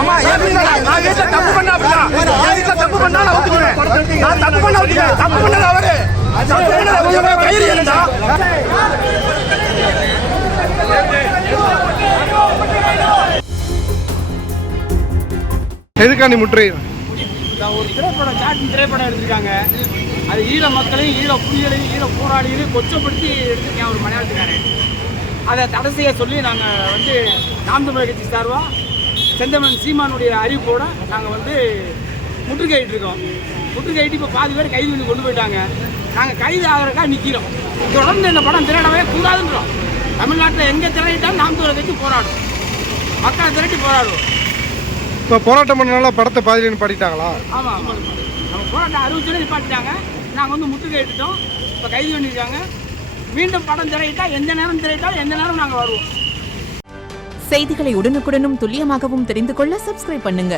ஆமா நான் வீட்டுல தப்பு பண்ண அப்படிதான் வீட்டுல தப்பு பண்ணா நான் ஒத்துக்குவேன். நான் தப்பு பண்ண ஒத்துக்குவேன். தப்பு பண்ணது அவரு தப்பு பண்ணது கயிறு இருந்தா எதுக்காண்டி முற்றுகை? ஒரு திரைப்படம் எடுத்திருக்காங்க. அது ஈழ மக்களையும் ஈழ புலிகளையும் ஈழ போராளிகளையும் கொச்சப்படுத்தி எடுத்திருக்கேன் ஒரு மலையாளத்துக்காரன். அதை தடை செய்ய சொல்லி நாங்கள் நாம் தமிழர் கட்சி சார்பாக செந்தமன் சீமானுடைய அறிவிப்போடு நாங்கள் முற்றுகையிட்டு இருக்கோம். முற்றுகையிட்டு இப்போ பாதி பேர் கைது பண்ணி கொண்டு போயிட்டாங்க. நாங்கள் கைது ஆகிறதுக்காக நிற்கிறோம். தொடர்ந்து இந்த படம் திரையிடவே கூடாதுன்றோம். தமிழ்நாட்டில் எங்கே திரையிட்டாலும் நாம் தமிழர் கட்சி போராடும். மக்களை திரட்டி போராடுவோம். இப்போ போராட்டம் பண்ணனால படத்தை பாதியில பாடிட்டாங்களா? ஆமாம் ஆமாம், நம்ம போராட்டம் அறிவிச்சுன்னு நிப்பாட்டிட்டாங்க. நாங்கள் முற்றுகையிட்டோம். இப்போ கைது பண்ணியிருக்காங்க. மீண்டும் படம் திரையிட்டா எந்த நேரம் திரையிட்டாலும் எந்த நேரம் நாங்கள் வருவோம். செய்திகளை உடனுக்குடனும் துல்லியமாகவும் தெரிந்து கொள்ள சப்ஸ்கிரைப் பண்ணுங்க.